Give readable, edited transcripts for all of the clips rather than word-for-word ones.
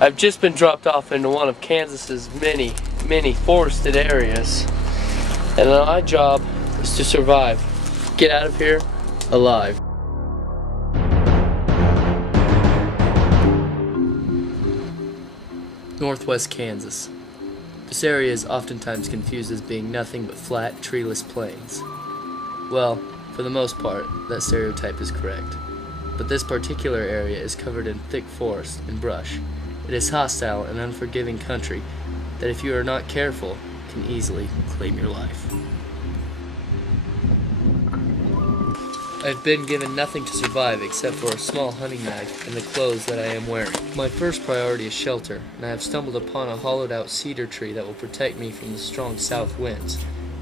I've just been dropped off into one of Kansas's many forested areas, and my job is to survive. Get out of here alive. Northwest Kansas. This area is oftentimes confused as being nothing but flat, treeless plains. Well, for the most part, that stereotype is correct. But this particular area is covered in thick forest and brush. It is hostile and unforgiving country that, if you are not careful, can easily claim your life. I've been given nothing to survive except for a small hunting knife and the clothes that I am wearing. My first priority is shelter, and I have stumbled upon a hollowed-out cedar tree that will protect me from the strong south winds.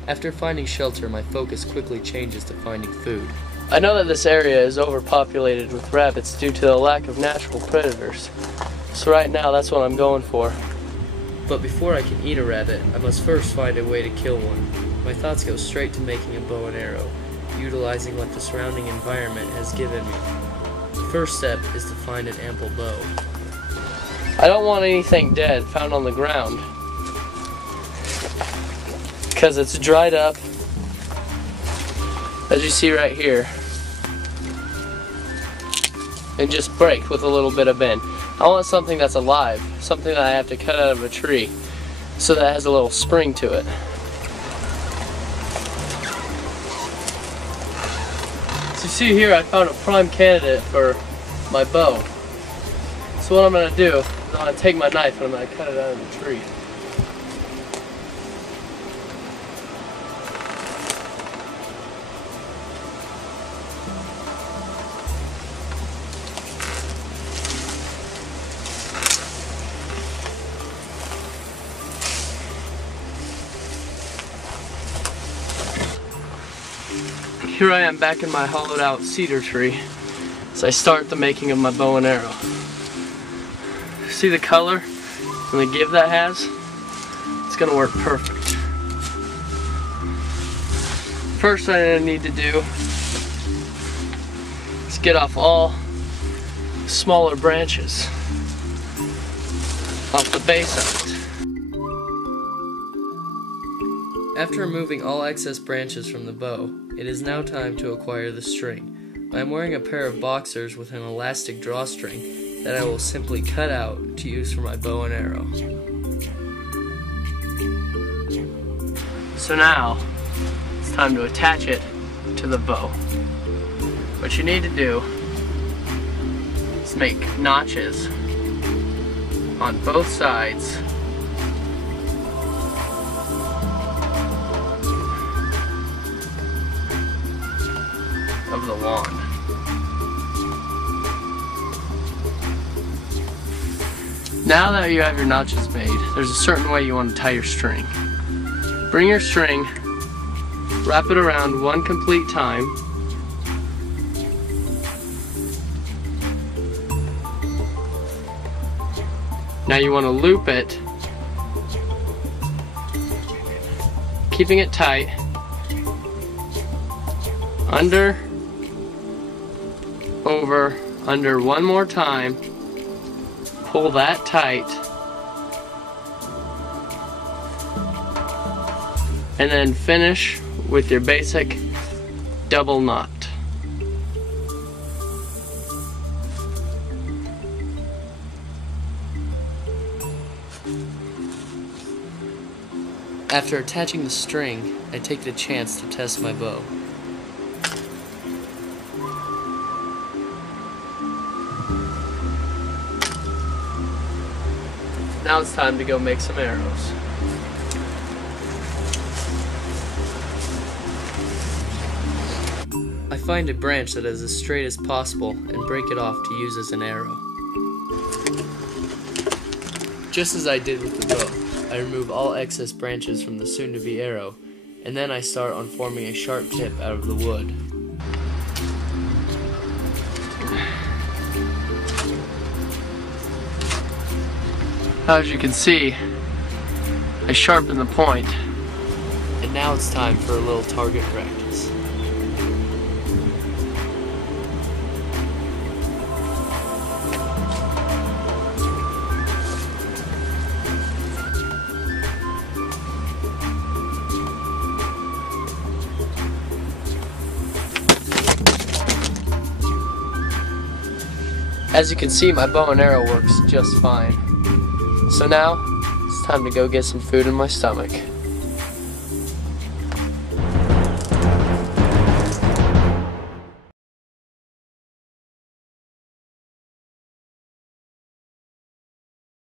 After finding shelter, my focus quickly changes to finding food. I know that this area is overpopulated with rabbits due to the lack of natural predators. So right now, that's what I'm going for. But before I can eat a rabbit, I must first find a way to kill one. My thoughts go straight to making a bow and arrow, utilizing what the surrounding environment has given me. The first step is to find an ample bow. I don't want anything dead found on the ground, because it's dried up, as you see right here, and just break with a little bit of bend. I want something that's alive, something that I have to cut out of a tree, so that has a little spring to it. So you see here, I found a prime candidate for my bow. So what I'm going to do is I'm going to take my knife and I'm going to cut it out of the tree. Here I am back in my hollowed out cedar tree as I start the making of my bow and arrow. See the color and the give that has? It's going to work perfect. First thing I need to do is get off all smaller branches off the base of it. After removing all excess branches from the bow, it is now time to acquire the string. I am wearing a pair of boxers with an elastic drawstring that I will simply cut out to use for my bow and arrow. So now, it's time to attach it to the bow. What you need to do is make notches on both sides of the wand. Now that you have your notches made, there's a certain way you want to tie your string. Bring your string, wrap it around one complete time, now you want to loop it, keeping it tight, under, over, under one more time, pull that tight, and then finish with your basic double knot. After attaching the string, I take the chance to test my bow. Now it's time to go make some arrows. I find a branch that is as straight as possible and break it off to use as an arrow. Just as I did with the bow, I remove all excess branches from the soon-to-be arrow, and then I start on forming a sharp tip out of the wood. As you can see, I sharpen the point, and now it's time for a little target practice. As you can see, my bow and arrow works just fine. So now, it's time to go get some food in my stomach.